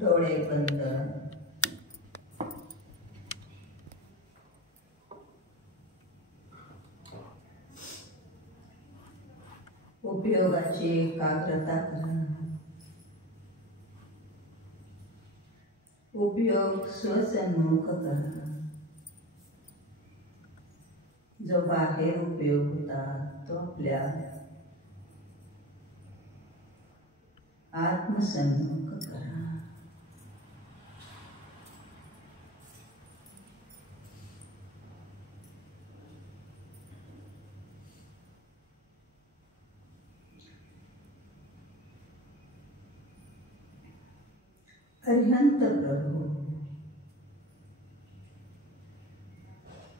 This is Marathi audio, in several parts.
डोळे बंद. उपयोगाची एकाग्रता करा. उपयोग स्वसन्मुख करा. जो बाहेर उपयोग होता तो आपल्या आत्मसन्मुख करा. अरिहंत प्रभू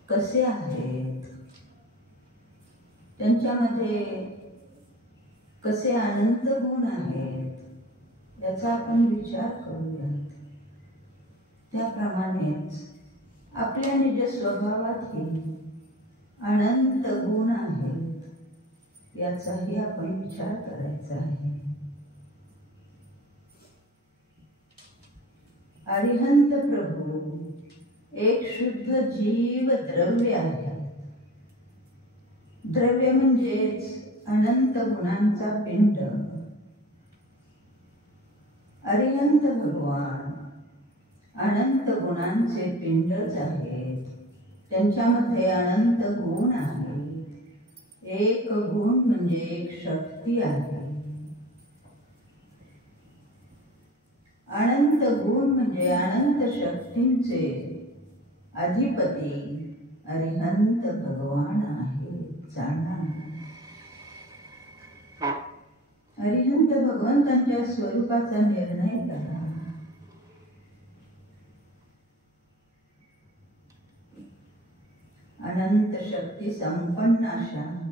कसे आहेत, त्यांच्यामध्ये कसे अनंत गुण आहेत याचा आपण विचार करूयात. त्याप्रमाणेच आपल्या निज स्वभावातही अनंत गुण आहेत याचाही आपण विचार करायचा आहे. अरिहंत प्रभू एक शुद्ध जीव द्रव्य आहे. द्रव्य म्हणजेच अनंत गुणांचा पिंड. अरिहंत भगवान अनंत गुणांचे पिंडच आहेत. त्यांच्यामध्ये अनंत गुण आहेत. एक गुण म्हणजे एक शक्ती आहे. अनंत गुण म्हणजे अनंत शक्तींचे अधिपती अरिहंत भगवान आहे. जाणा. अरिहंत भगवंतांच्या स्वरूपाचा निर्णय करा. अनंत शक्ती संपन्न अशा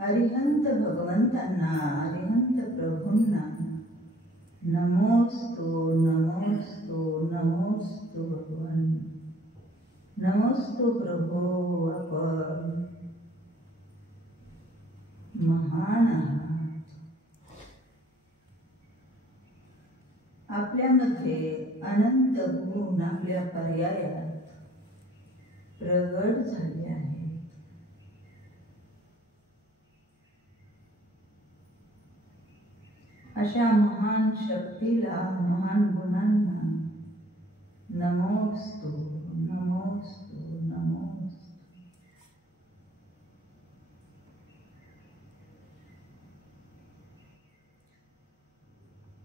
अरिहंत भगवंतांना, अरिहंत प्रभूंना नमोस्तु, नमोस्तु, नमोस्तु भगवान. नमोस्तु प्रभो. आपण महान आहात. आपल्यामध्ये अनंत गुण आपल्या पर्यायात प्रगट झाले आहेत. अशा महान शक्तीला, महान गुणांना नमोस्तु, नमोस्तु, नमोस्तु.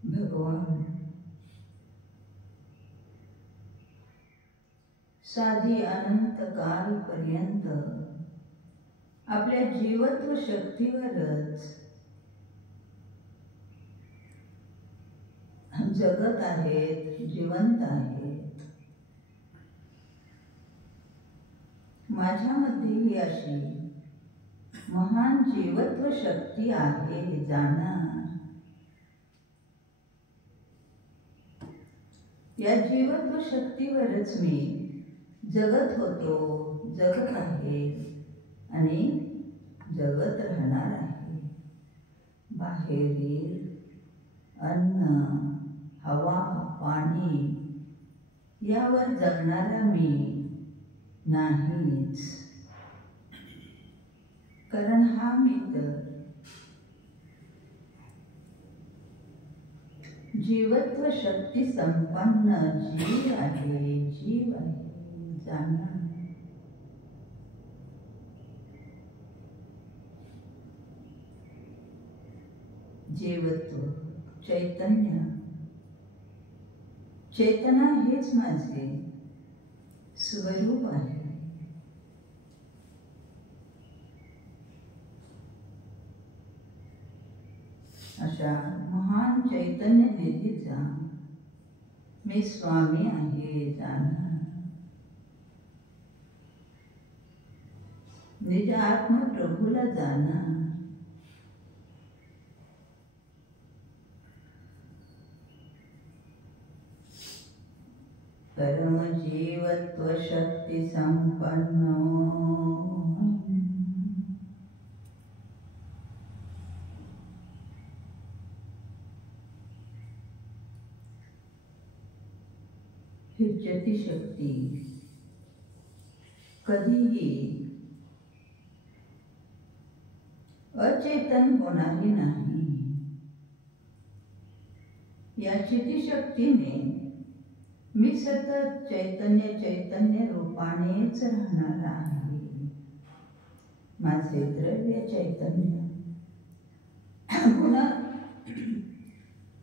भगवान साधी अनंत कालपर्यंत आपल्या जीवत्व शक्तीवरच जगत आहेत, जिवंत आहेत. माझ्यामध्येही अशी महान जीवत्व शक्ती आहे. जाणा. या जीवत्व शक्तीवरच मी जगत होतो, जगत आहे आणि जगत राहणार आहे. बाहेरील अन्न, हवा, पाणी यावर जगणारा मी नाहीच. कारण हा मी तर जीवत्व शक्ती संपन्न जीव आहे, जीव आहे. जाणा. जीवत्व, चैतन्य, चेतना हेच माझे स्वरूप आहे. अशा महान चैतन्य निधीचा मी स्वामी आहे. जाणा. निज आत्म प्रभूला जाणा. परम जीवत्व शक्ती संपन्न फिरती शक्ती कधीही अचेतन होणारी नाही. या चितिशक्तीने मी सतत चैतन्य रूपानेच राहणार आहे. माझे द्रव्य चैतन्य गुण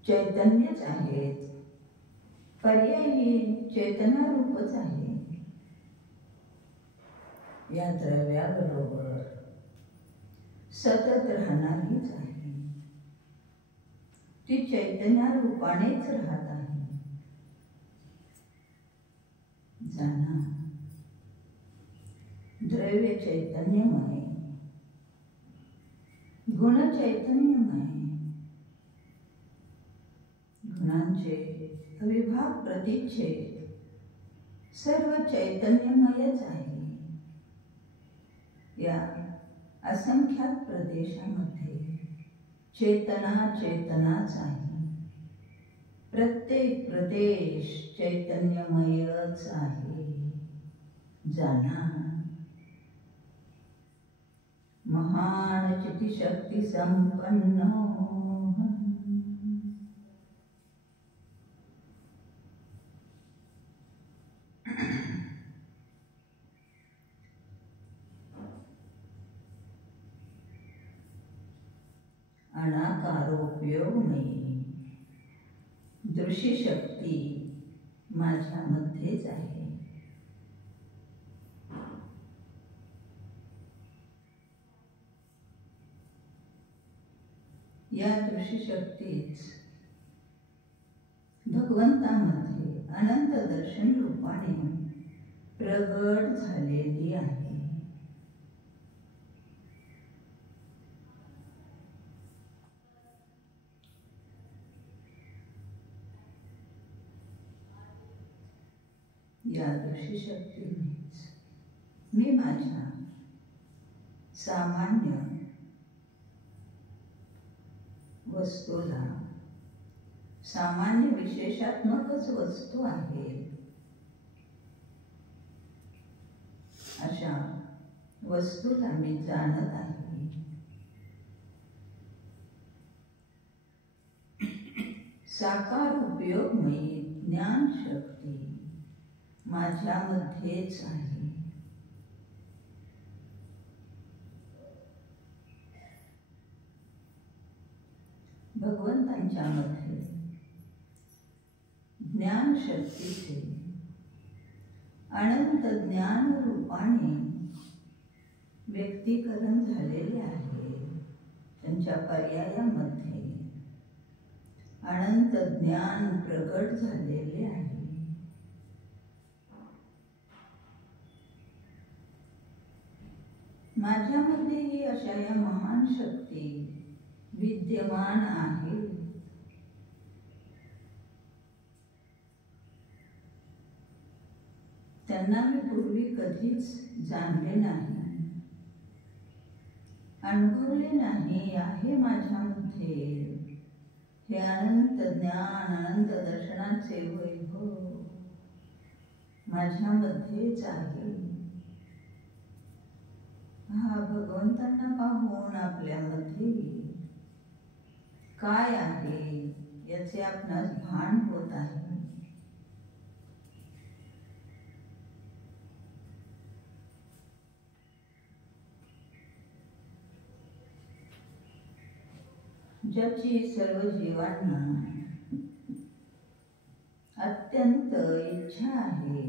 चैतन्यच आहेत. पर्यायी चेतना रूपच आहे. या द्रव्याबरोबर सतत राहणारीच आहे. ती चैतन्य रूपानेच राहत आहे. जाणा, द्रव्य चैतन्यमय, गुण चैतन्यमय, गुणांचे अविभाग प्रतिच्छेद सर्व चैतन्यमयच आहे. या असंख्यात प्रदेशामध्ये चेतनाच आहे. प्रत्येक प्रदेश चैतन्यमयच आहे. जाणा, महान चितिशक्ती संपन्न अनाकारोपयोगमयी दृश्य शक्ती माझ्यामध्येच आहे. या दृश्य शक्तीच भगवंतामध्ये अनंत दर्शन रूपाने प्रगट झालेली आहे. या दृश्य शक्तीनेच मी माझ्या सामान्य वस्तूला सामान्य विशेषात्मकच वस्तू आहे अशा वस्तूला मी जाणत आहे. साकार उपयोगमयी ज्ञान शक्ती माझ्यामध्येच आहे. भगवंतांच्या मध्ये ज्ञान शक्तीचे अनंत ज्ञान रूपाने व्यक्तीकरण झालेले आहे. त्यांच्या पर्यायामध्ये अनंत ज्ञान प्रगट झालेले आहे. माझ्यामध्येही अशा या महान शक्ती विद्यमान आहे. त्यांना मी पूर्वी कधीच जाणले नाही, अनुभवले नाही. आहे माझ्यामध्ये हे अनंत ज्ञान, अनंत दर्शनाचे वैभव माझ्यामध्येच आहे. हा भगवंतांना पाहून आपल्यामध्ये काय आहे याचे आपणास भान होत आहे. ज्याची सर्व जीवांना अत्यंत इच्छा आहे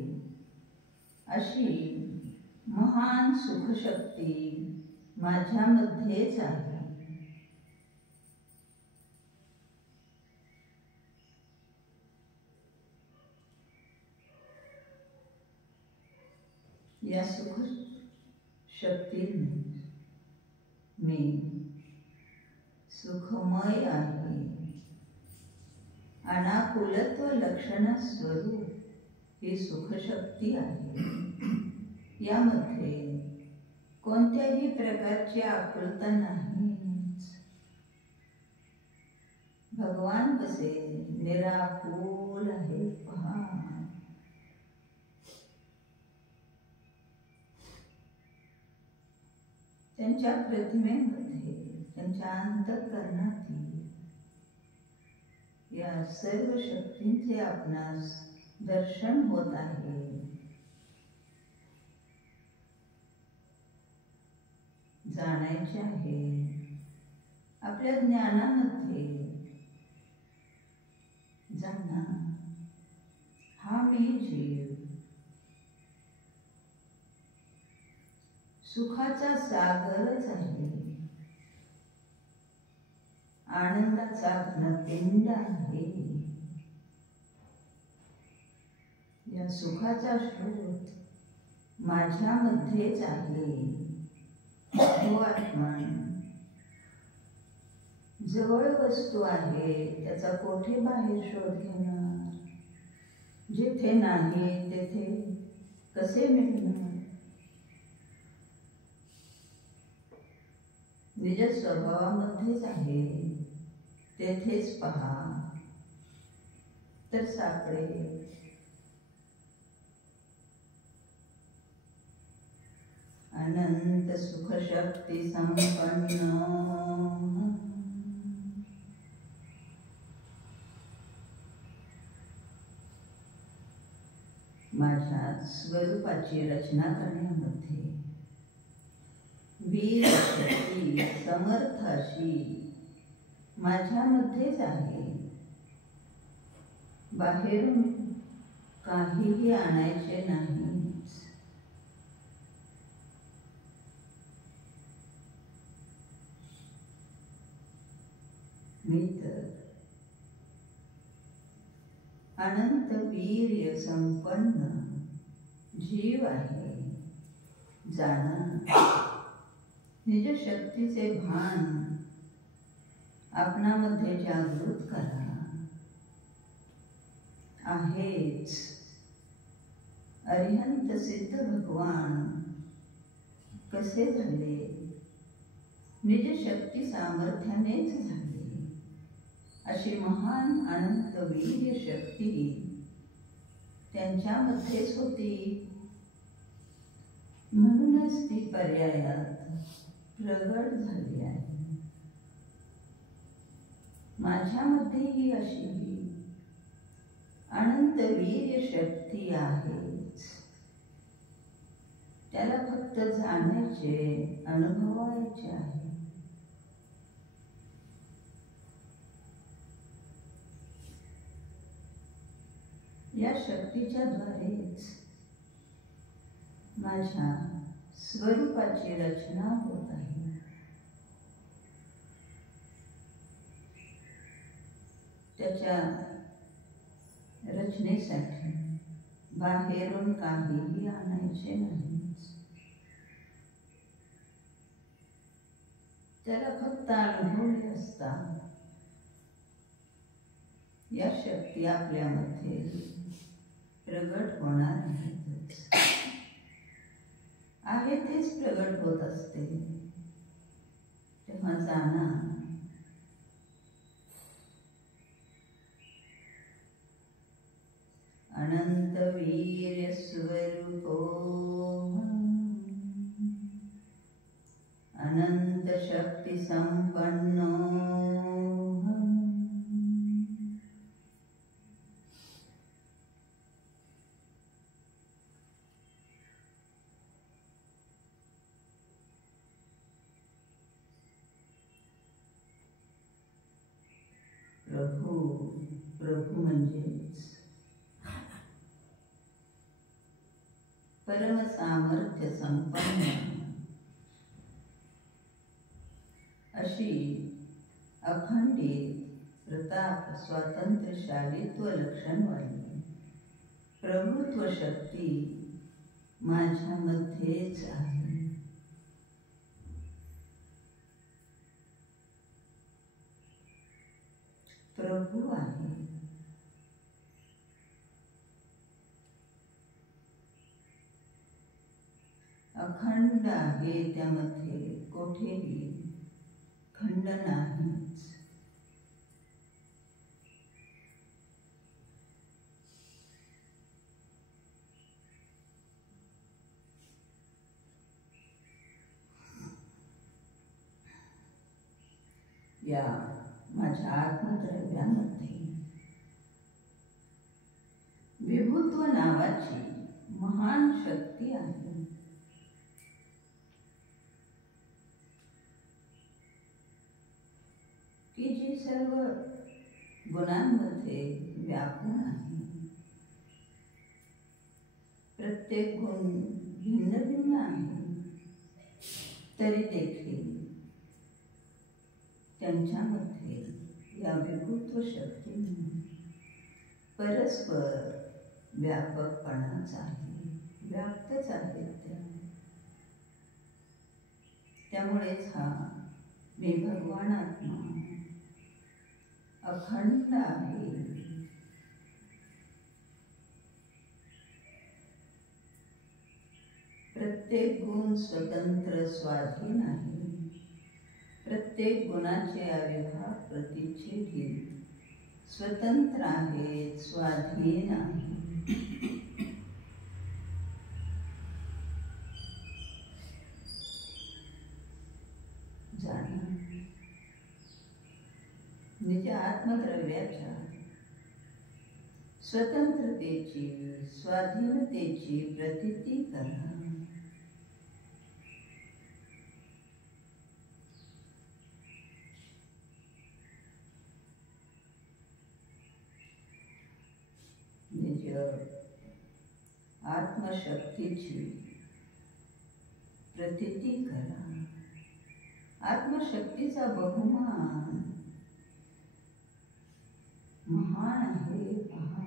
अशी महान सुखशक्ती माझ्यामध्येच आहे. या सुख शक्तीने मी सुखमय आहे. अनाकुलत्व लक्षण स्वरूप ही सुखशक्ती आहे. यामध्ये कोणत्याही प्रकारची आकुलता नाही. भगवान कसे निराकुल आहे पहा. त्यांच्या प्रतिमेमध्ये, त्यांच्या अंतःकरणातील या सर्व शक्तींचे आपणास दर्शन होत आहे. जाणायचे आहे आपल्या ज्ञानामध्ये. जाणा हा मी जीव, सुखाचा सागरच आहे, आनंदाचा घनपिंड आहे. या सुखाचा स्रोत माझ्यामध्येच आहे. हो आत्मन, जवळ वस्तू आहे त्याचा कोठे बाहेर शोध घेणार? जिथे नाही तेथे कसे मिळणार? निज स्वभावामध्येच आहे तेथेच पहा तर सापडेल. अनंत सुख शक्ती संपन्न माझ्या स्वरूपाची रचना करण्यामध्ये वीर शक्ती समर्थ अशी माझ्यामध्येच आहे. बाहेरून काहीही आणायचे नाही. मी तर अनंत वीर्य संपन्न जीव आहे. जाणा निज शक्तीचे भान आपणामध्ये जागृत करा. आहेच अरिहंत सिद्ध भगवान कसे झाले? निज शक्ती सामर्थ्यानेच झाले. अशी महान अनंत वीर्य शक्ती त्यांच्यामध्येच होती. म्हणूनच ती पर्यायात प्रगट झाली आहे. माझ्यामध्येही अशी अनंत वीर्य शक्ती आहेच. त्याला फक्त जाणायचे, अनुभवायचे आहे. या शक्तीच्या द्वारेच माझ्या स्वरूपाची रचना होत आहे. त्याच्या रचनेसाठी बाहेरून काहीही आणायचे नाही. त्याला फक्त अनुभवले असता या शक्ती आपल्यामध्ये प्रगट होणार नाहीतच. आहे तेच प्रगट होत असते. तेव्हा जाणा अनंत वीर्य स्वरूपो अनंत शक्ती संपन्नो प्रभू. प्रभू म्हणजेच परम सामर्थ्य संपन्न अशी अखंडित प्रताप स्वातंत्र्यशालीत्व लक्षणवाली प्रभुत्व शक्ती माझ्यामध्येच आहे. प्रभू आहे. अखंड आहे. त्यामध्ये कोठेही खंड नाहीच. या माझ्या आत्मद्रव्यामध्ये विभुत्व नावाची महान शक्ती आहे. की जी सर्व गुणांमध्ये व्यापून आहे. प्रत्येक गुण भिन्न भिन्न आहे, तरी देखील त्यांच्यामध्ये या विभुत्व शक्तीने परस्पर व्यापकपणाच आहे, व्याप्तच आहेत त्या. त्यामुळेच हा मी भगवान आत्मा अखंड आहे. प्रत्येक गुण स्वतंत्र स्वाधीन आहे. प्रत्येक गुणाचे आविर्भाव प्रतिच्छेदी स्वतंत्र आहे, स्वाधीन आहे. जाणा निज आत्मद्रव्याच्या स्वतंत्रतेची, स्वाधीनतेची प्रतीती करा. निज आत्मशक्तीची प्रतीती करा. आत्मशक्तीचा बहुमान महान आहे. पहा,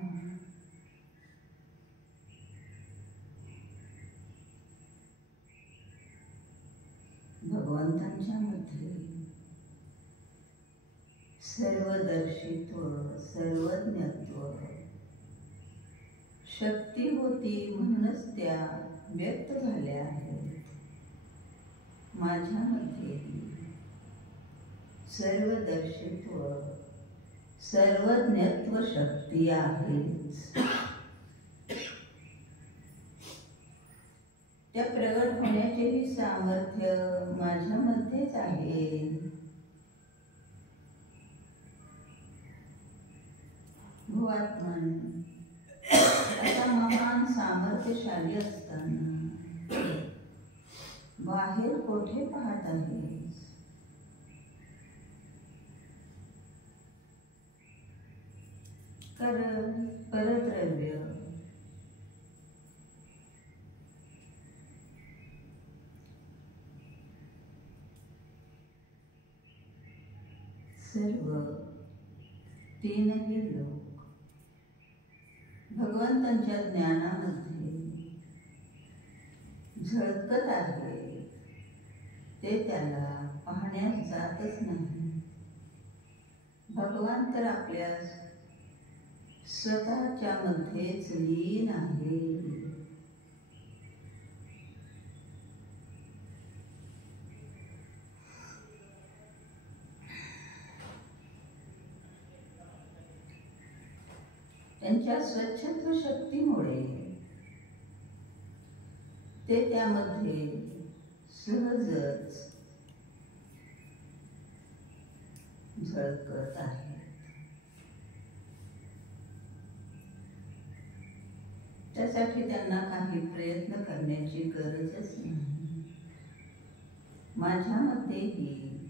भगवंतांच्या मध्ये सर्वदर्शित्व, सर्वज्ञत्व शक्ती होती, म्हणूनच त्या व्यक्त झाल्या आहेत. माझ्यामध्ये सर्वदर्शित्व, सर्वज्ञत्व शक्ती आहे. त्या प्रगट होण्याचेही सामर्थ्य माझ्यामध्येच आहे. भुवात्मन असा महान सामर्थ्यशाली असताना बाहेर कोठे पाहत आहेस? परद्रव्य सर्व तीनही लोक भगवंतांच्या ज्ञानामध्ये झळकत आहे, ते त्याला पाहण्यास जातच नाही. भगवान तर आपल्या स्वतःच्या मध्येच लीन आहे. त्यांच्या स्वच्छत्व शक्तीमुळे ते त्यामध्ये सहजच झळकत आहे. त्यासाठी त्यांना काही प्रयत्न करण्याची गरजच नाही. माझ्यामध्येही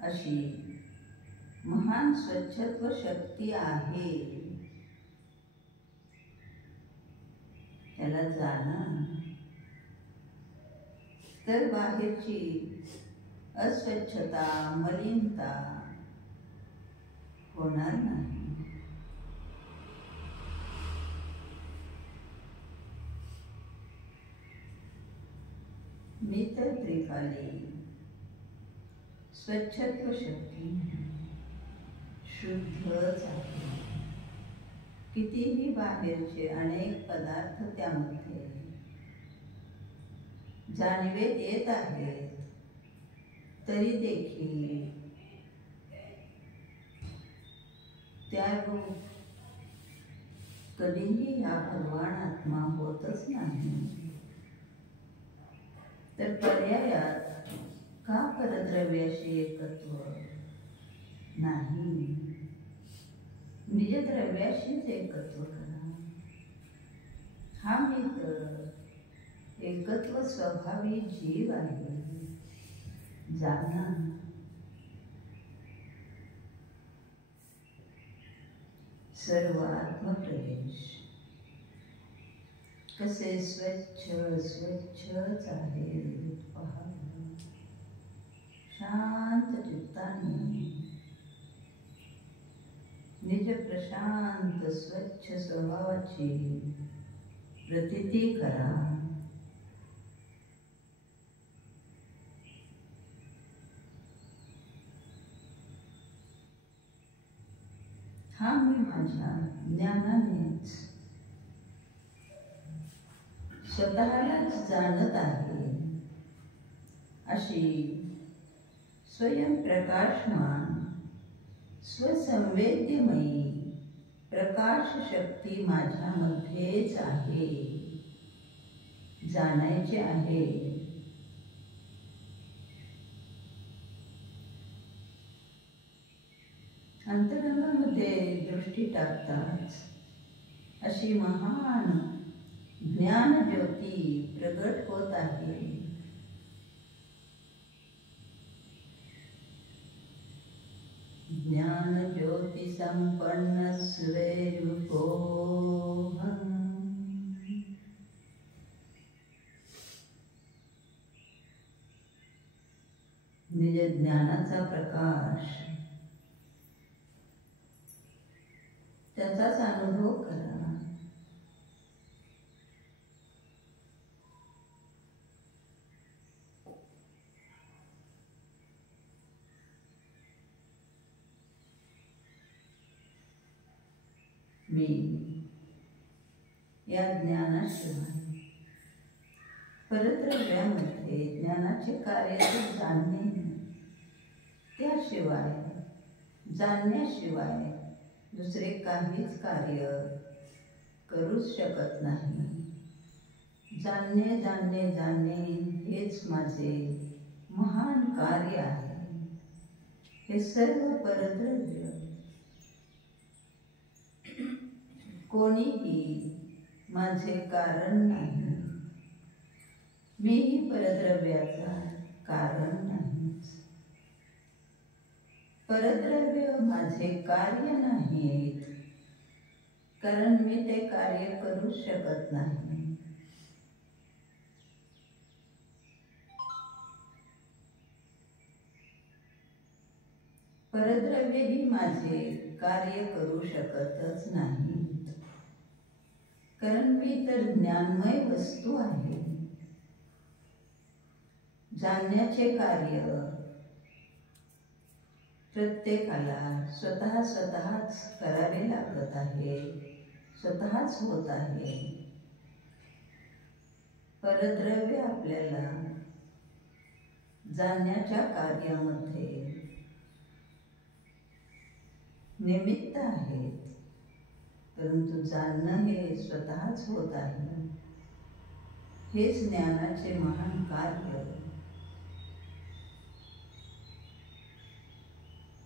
अशी महान स्वच्छत्व शक्ती आहे. त्याला जाणा, तर बाहेरची अस्वच्छता, मलिनता होणार नाही. मी तर त्रिकाली स्वच्छत्व शक्ती शुद्धच आहे. कितीही बाहेरचे अनेक पदार्थ त्यामध्ये जाणीवेत येत आहेत, तरी देखील त्यारूप कधीही हा भगवान आत्मा होतच नाही. तर पर्यायात का परद्रव्याशी एकत्व, नाही. निजद्रव्याशीच एकत्व करा. हा मी तर एकत्व स्वभावी जीव आहे. जाणा. सर्व आत्मप्रवेश कसे स्वच्छच आहे पहा. शांत चित्ताने निज प्रशांत स्वच्छ स्वभावाची प्रतीती करा. हा मी माझ्या ज्ञानानेच स्वतःलाच जाणत आहे अशी स्वयंप्रकाशमान स्वसंवेद्यमयी प्रकाश शक्ती माझ्यामध्येच आहे. जाणायचे आहे. अंतरंगामध्ये दृष्टी टाकताच अशी महान ज्ञानज्योती प्रगट होत आहे. ज्ञानज्योती संपन्न स्वरूपोऽहम्. निज ज्ञानाचा प्रकाश त्याचाच अनुभव करा. मी या ज्ञानाशिवाय परद्रव्यामध्ये ज्ञानाचे कार्य जाणणे, त्याशिवाय जाणण्याशिवाय दुसरे काहीच कार्य करूच शकत नाही. जाणणे जाणणे जाणणे हेच माझे महान कार्य आहे. हे सर्व परद्रव्य कोणीही माझे कारण नाही. मीही परद्रव्याचा कारण नाहीच. परद्रव्य माझे कार्य नाहीत, कारण मी ते कार्य करू शकत नाही. परद्रव्यही माझे कार्य करू शकतच नाहीत, कारण मी तर ज्ञानमय वस्तू आहे. जाणण्याचे कार्य प्रत्येकाला स्वतःच करावे लागत आहे, स्वतःच होत आहे. परद्रव्य आपल्याला जाणण्याच्या कार्यामध्ये निमित्त आहेत, परंतु जाणणं हे स्वतःच होत आहे. हेच ज्ञानाचे महान कार्य.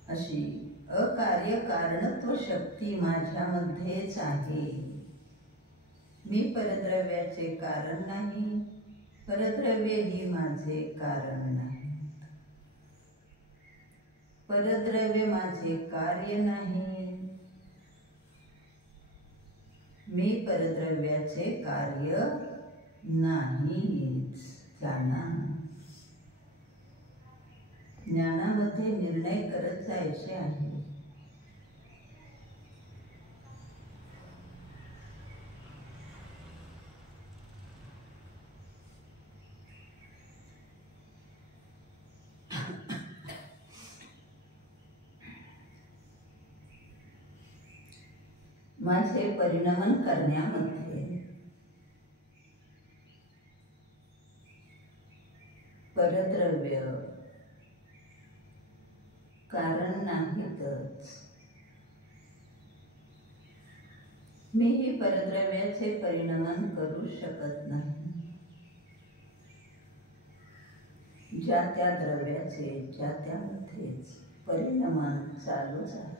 अशी अकार्य कारणत्व शक्ती माझ्यामध्येच आहे. मी परद्रव्याचे कारण नाही, परद्रव्यही माझे कारण नाही. परद्रव्य माझे कार्य नाही, मी परद्रव्याचे कार्य नाहीच. जाणा. ज्ञानामध्ये निर्णय करत जायचे आहे. माझे परिणमन करण्यामध्ये परद्रव्य कारण नाहीतच. मीही परद्रव्याचे परिणमन करू शकत नाही. ज्या त्या द्रव्याचे ज्या त्यामध्येच परिणमन चालूच आहे.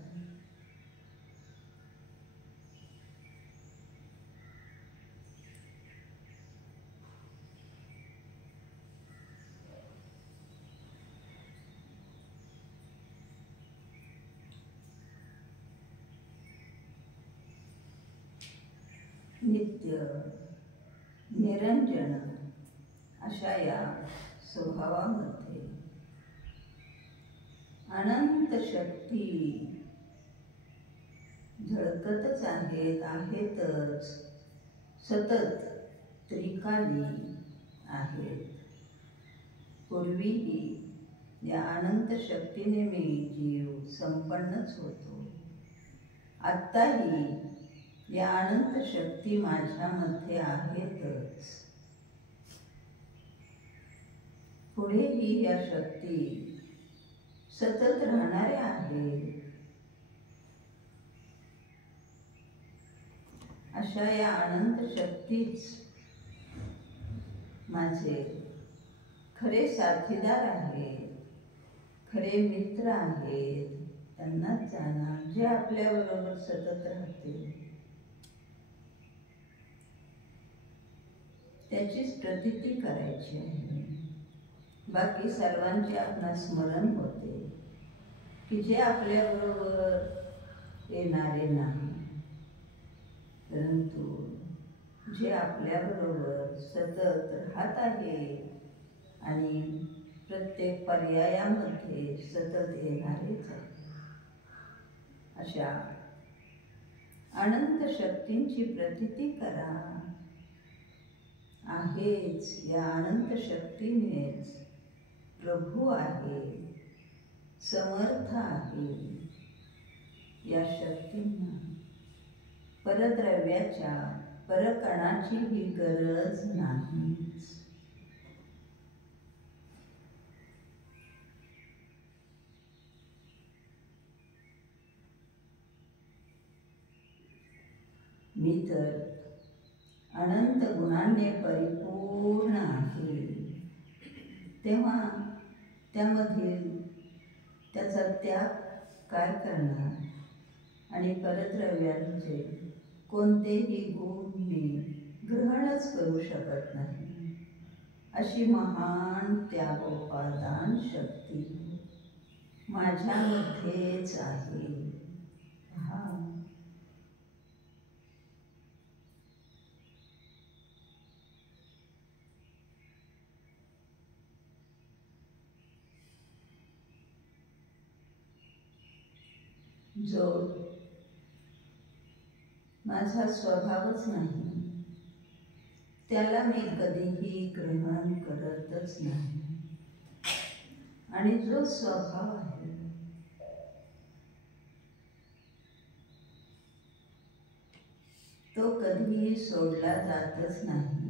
नित्य निरंजन अशा या स्वभावामध्ये अनंत शक्ती झळकतच आहेतच, सतत त्रिकाली आहेत. पूर्वीही या अनंत शक्तीने मी जीव संपन्नच होतो. आत्ताही या अनंत शक्ती माझ्यामध्ये आहेतच. पुढेही या शक्ती सतत राहणाऱ्या आहेत. अशा या अनंत शक्तीच माझे खरे साथीदार आहेत, खरे मित्र आहेत. त्यांनाच जाणार जे आपल्याबरोबर सतत राहतील. त्याचीच प्रतीती करायची आहे. बाकी सर्वांचे आपणास स्मरण होते की जे आपल्याबरोबर येणारे नाही, परंतु जे आपल्याबरोबर सतत राहत आहे आणि प्रत्येक पर्यायामध्ये सतत येणारेच आहे. अशा अनंत शक्तींची प्रतीती करा. आहेच या अनंत शक्तीनेच प्रभू आहे, समर्थ आहे. या शक्तींना परद्रव्याच्या परकणाची ही गरज नाहीच. मी तर अनंत गुणांनी परिपूर्ण आहे. तेव्हा त्यामधील त्याचा त्याग काय करणार? आणि परद्रव्यांचे कोणतेही गुण मी ग्रहणच करू शकत नाही. अशी महान त्यागोपादान शक्ती माझ्यामध्येच आहे. जो माझा स्वभावच नाही त्याला मी कधीही ग्रहण करतच नाही. आणि जो स्वभाव आहे तो कधीही सोडला जातच नाही.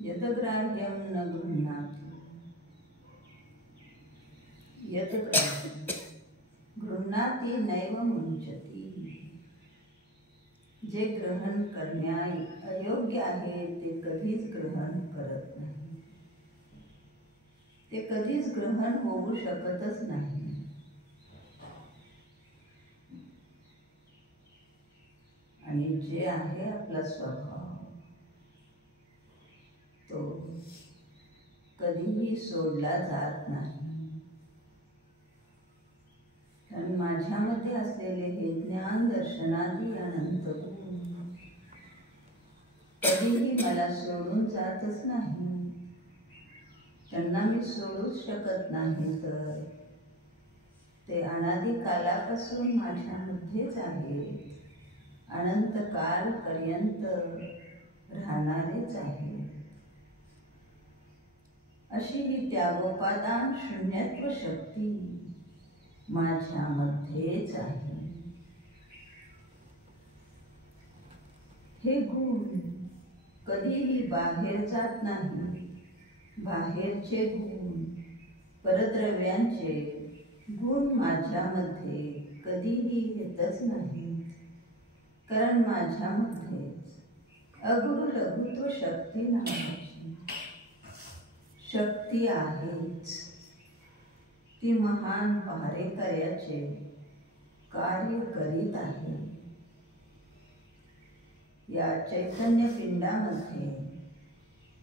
यदग्राह्यं न गृह्णाति यदग्राह्यं गृह्णाति नैव मुञ्चति. जे ग्रहण करण्या अयोग्य आहे ते कधीच ग्रहण करत नाही. ते कधीच ग्रहण होऊ शकतच नाही. आणि जे आहे आपला स्वभाव तो कधीही सोडला जात नाही. कारण माझ्यामध्ये असलेले हे ज्ञान दर्शनादी अनंत गुण कधीही मला सोडून जातच नाही. त्यांना मी सोडूच शकत नाही. तर ते अनादी कालापासून माझ्यामध्येच आहे, अनंत कालपर्यंत राहणारेच आहे. अशी ही त्यागोपादान शून्यत्व शक्ती माझ्यामध्येच आहे. हे गुण कधीही बाहेर जात नाही. बाहेरचे गुण, परद्रव्यांचे गुण माझ्यामध्ये कधीही येतच नाही. कारण माझ्यामध्येच अगुरु लघुत्व शक्ती नावाची शक्ती आहेच. ती महान पहारेकऱ्याचे कार्य करीत आहे. या चैतन्य पिंडामध्ये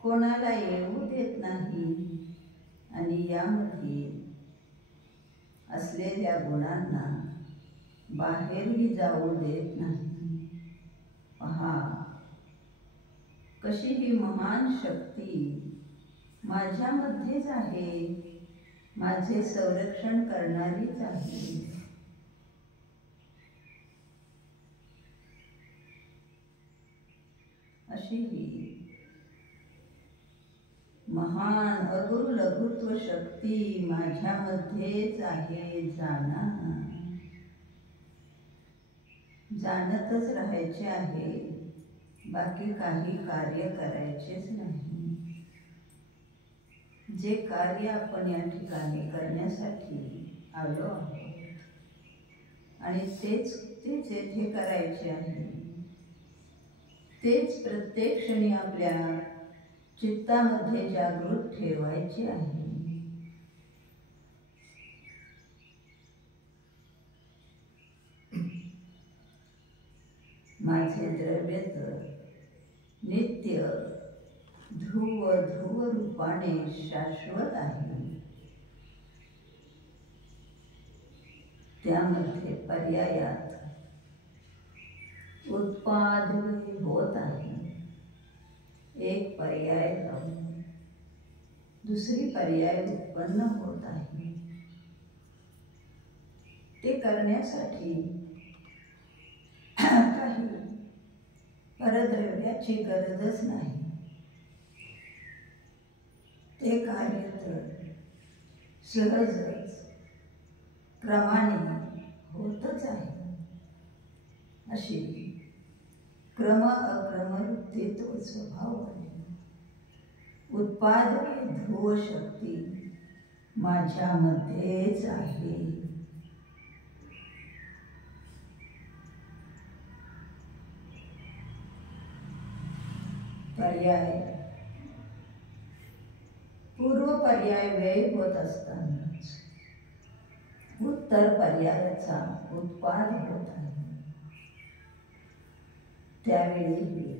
कोणाला येऊ देत नाही आणि यामध्ये असलेल्या गुणांना बाहेरही जाऊ देत नाही. पहा, कशी ही महान शक्ती माझ्यामध्येच आहे, माझे संरक्षण करणारीच आहे. अशी ही महान अगुरु लघुत्व शक्ती माझ्यामध्येच आहे. जाणतच राहायचे आहे, बाकी काही कार्य करायचेच नाही. जे कार्य आपण या ठिकाणी करण्यासाठी आलो आहोत आणि तेच येथे करायचे आहे, तेच प्रत्येक क्षणी आपल्या चित्तामध्ये जागृत ठेवायचे आहे. माझे द्रव्य तर नित्य ध्रुव रूपाने शाश्वत आहे. त्यामध्ये पर्यायात उत्पादन होत आहे. एक पर्याय दुसरी पर्याय उत्पन्न होत आहे. ते करण्यासाठी काही परद्रव्याची गरजच नाही. ते कार्य तर सहजच क्रमाने होतच आहे. अशी क्रम अक्रम वृत्तित्व स्वभावाने उत्पादक ध्रुव शक्ती माझ्यामध्येच आहे. पर्याय पूर्व पर्याय वेळ होत असतानाच उत्तर पर्यायाचा उत्पाद होत आहे. त्यावेळी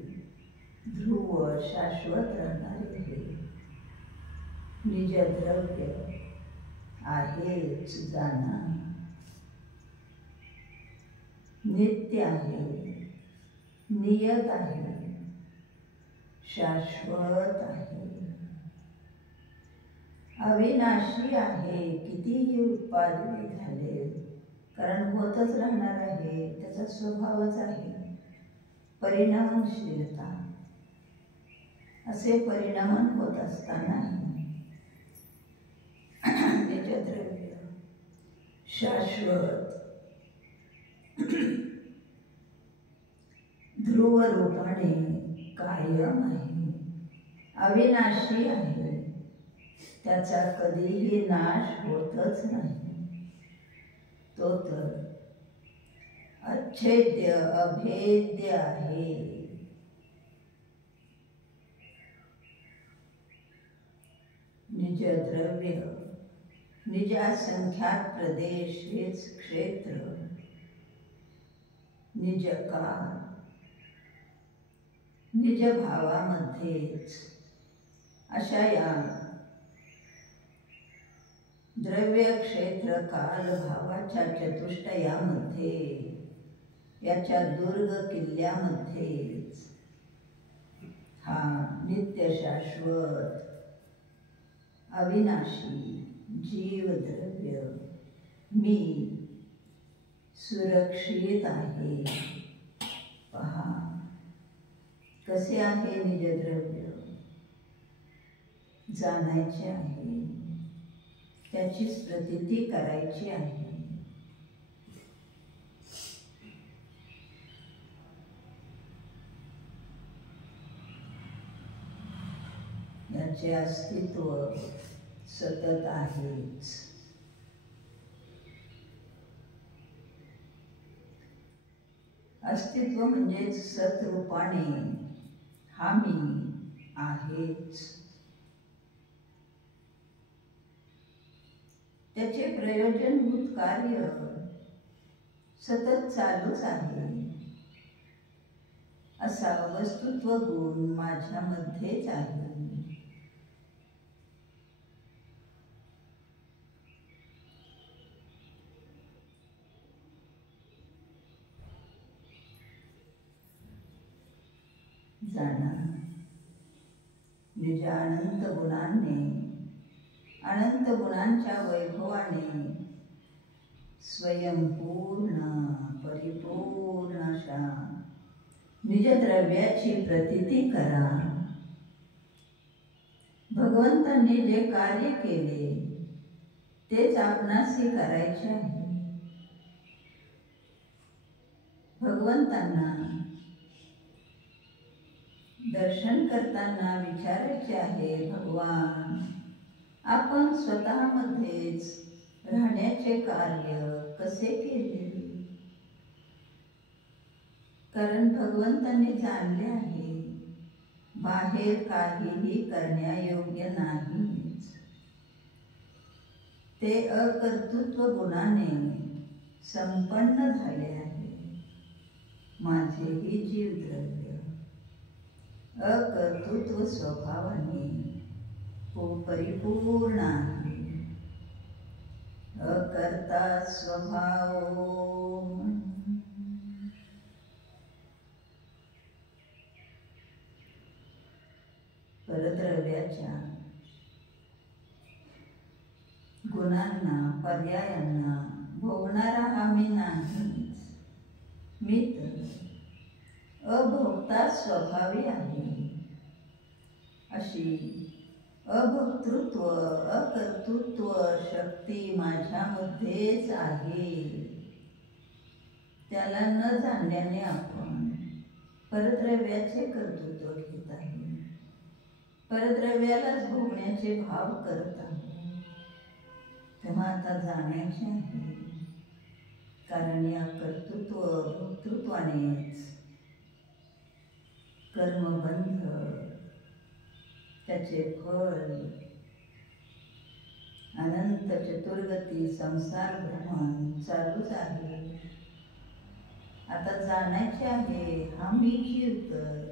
ध्रुव शाश्वत राहणारे हे निजद्रव्य आहेच जाणा. नित्य आहे, नियत आहे, शाश्वत आहे, अविनाशी आहे. कितीही उत्पादने झाले, कारण होतच राहणार आहे, त्याचा स्वभावच आहे. परिणामशीलता, असे परिणामन होत असताना निजद्रव्य शाश्वत ध्रुव रूपाने कायम आहे, अविनाशी आहे. त्याचा कधीही नाश होतच नाही. तो तर अच्छेद्य अभेद्य आहे. निजद्रव्य निजासंख्यात प्रदेश हेच क्षेत्र, निजकाल निज भावामध्येच. अशा या द्रव्य क्षेत्र काल भावाच्या चतुष्टयामध्ये, याच्या दुर्ग किल्ल्यामध्येच हा नित्य शाश्वत अविनाशी जीव द्रव्य मी सुरक्षित आहे. पहा कसे आहे निजद्रव्य, जाणायचे आहे, त्याचीच प्रतीती करायची आहे. याचे अस्तित्व सतत आहेच. अस्तित्व म्हणजेच सतरूपाने हा मी आहेच. त्याचे प्रयोजनभूत कार्य सतत चालूच आहे असा वस्तुत्व गुण माझ्यामध्येच आहे. जाणा निज अनंत गुणांनी, अनंत गुणांच्या वैभवाने स्वयंपूर्ण परिपूर्ण अशा निज द्रव्याची प्रतीती करा. भगवंतांनी जे कार्य केले तेच आपणासी करायचे आहे. भगवंतांना दर्शन करताना विचारायचे आहे, भगवान आपण स्वतःमध्येच राहण्याचे कार्य कसे केले? कारण भगवंतांनी जाणले आहे बाहेर काहीही करण्यायोग्य नाहीच. ते अकर्तृत्व गुणाने संपन्न झाले आहे. माझेही जीवद्रव्य अकर्तृत्व स्वभावाने परिपूर्ण आहे. अकर्ता स्वभाव परद्रव्याच्या गुणांना पर्यायांना भोगणारा हा मी नाहीच. मी तर अभोक्ता स्वभावी आहे. अशी अभोक्तृत्व अकर्तृत्व शक्ती माझ्यामध्येच आहे. त्याला न जाणल्याने आपण परद्रव्याचे कर्तृत्व घेत आहे. परद्रव्यालाच भोगण्याचे भाव करत आहे. तेव्हा आता जाणायचे आहे. कारण या कर्तृत्व भोक्तृत्वानेच कर्मबंध, त्याचे फल, अनंत चतुर्गती संसार भ्रमण चालूच आहे. आता जाणायचे आहे हा मी जीव तर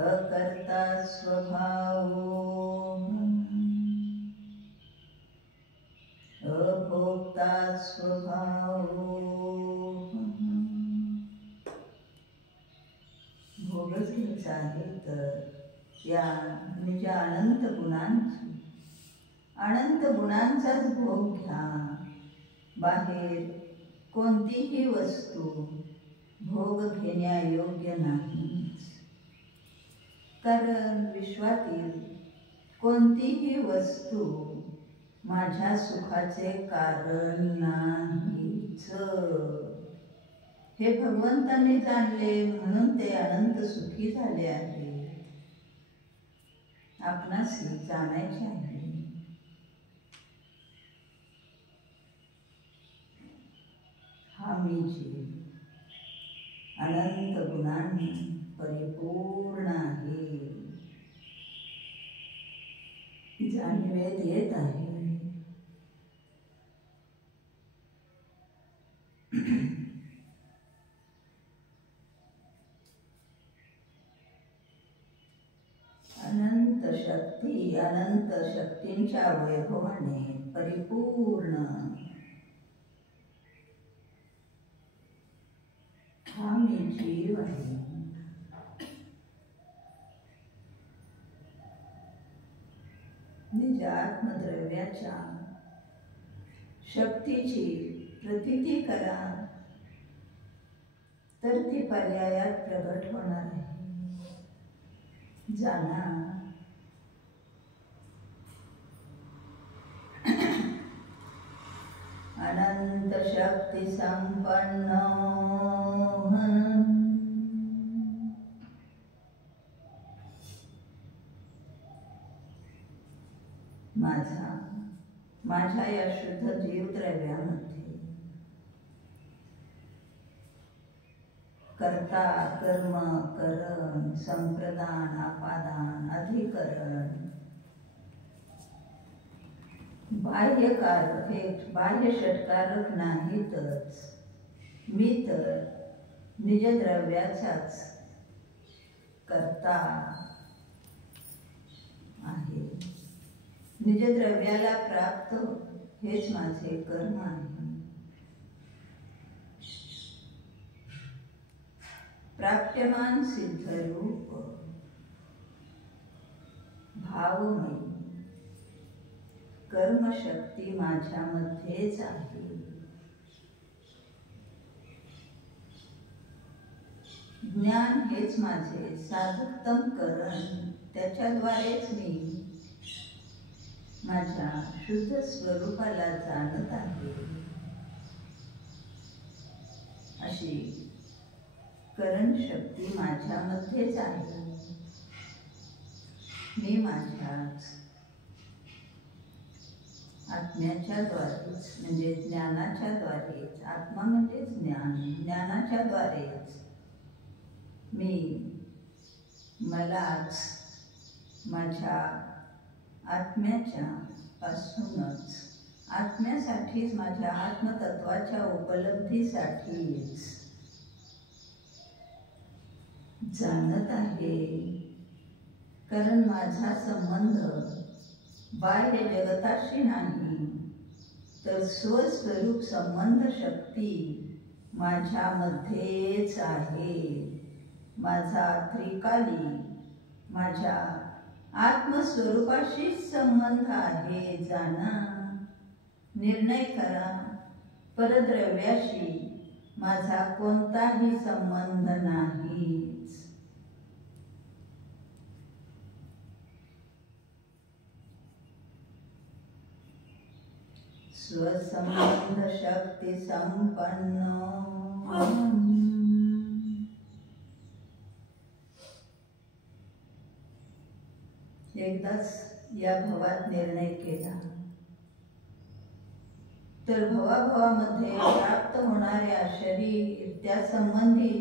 अकर्ता स्वभाव अभोक्ता स्वभाव. भोगच घ्यायचा आहे तर या निज अनंत गुणांची, अनंत गुणांचाच भोग घ्या. बाहेर कोणतीही वस्तू भोग घेण्यायोग्य नाहीच. कारण विश्वातील कोणतीही वस्तू माझ्या सुखाचे कारण नाहीच. हे भगवंतांनी जाणले म्हणून ते अनंत सुखी झाले आहे. आपणास जाणायचे आहे. हा मी जीव अनंत गुणांनी परिपूर्ण आहे. जाणीवेत येत आहे. अनंत शक्ती, अनंत शक्तींच्या वैभवाने परिपूर्ण हा मी जीव आहे. निज आत्मद्रव्याच्या शक्तीची प्रतीती करा तर ती पर्यायात प्रगट होणार आहे. जाणा अनंत शक्ती संपन्न माझ्या या शुद्ध जीवद्रव्यामध्ये कर्ता कर्म करण संप्रदान आपादान अधिकरण बाह्य षटकारक नाहीतच, मी तर निजद्रव्याचाच करता आहे. निजद्रव्याला प्राप्त हेच माझे कर्म आहे. प्राप्यमान सिद्धरूप भावमयी कर्मशक्ती माझ्यामध्येच आहे. ज्ञान हेच माझे साधकतम करण, त्याच्याद्वारेच मी माझ्या शुद्ध स्वरूपाला जाणत आहे. अशी करण शक्ती माझ्यामध्येच आहे. मी माझ्याच आत्म्याच्या द्वारेच, म्हणजे ज्ञानाच्या द्वारेच, आत्मा म्हणजे ज्ञान, ज्ञानाच्या द्वारेच मी मलाच माझ्या आत्म्याच्या पासूनच, आत्म्यासाठीच, माझ्या आत्मतत्वाच्या उपलब्धीसाठीच जाणत आहे. कारण माझा संबंध बाह्य जगताशी नाही, तर स्वस्वरूप संबंध शक्ती माझ्यामध्येच आहे. माझा त्रिकाली माझ्या आत्मस्वरूपाशीच संबंध आहे. जाणा, निर्णय करा. परद्रव्याशी माझा कोणताही संबंध नाहीच. स्वसंबंध शक्ती संपन्न एकदाच या भवात निर्णय केला तर भवाभवामध्ये प्राप्त होणाऱ्या शरीर, त्या संबंधी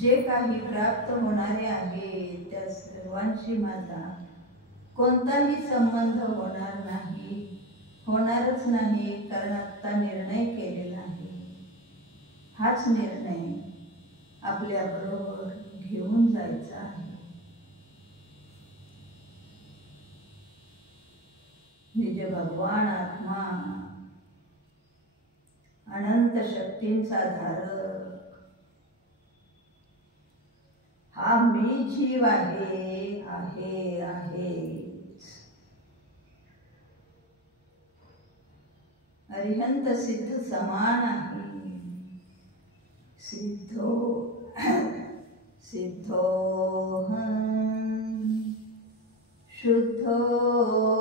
जे काही प्राप्त होणारे आहे त्या सर्वांशी माझा कोणताही संबंध होणार नाही, होणारच नाही. कारण आत्ता निर्णय केलेला आहे. हाच निर्णय आपल्याबरोबर घेऊन जायचा आहे. निज भगवान आत्मा, अनंत शक्तींचा धारक, हा मी जीव आहे, अरिहंत सिद्ध समान आहे. सिद्धोऽहं शुद्धोऽहं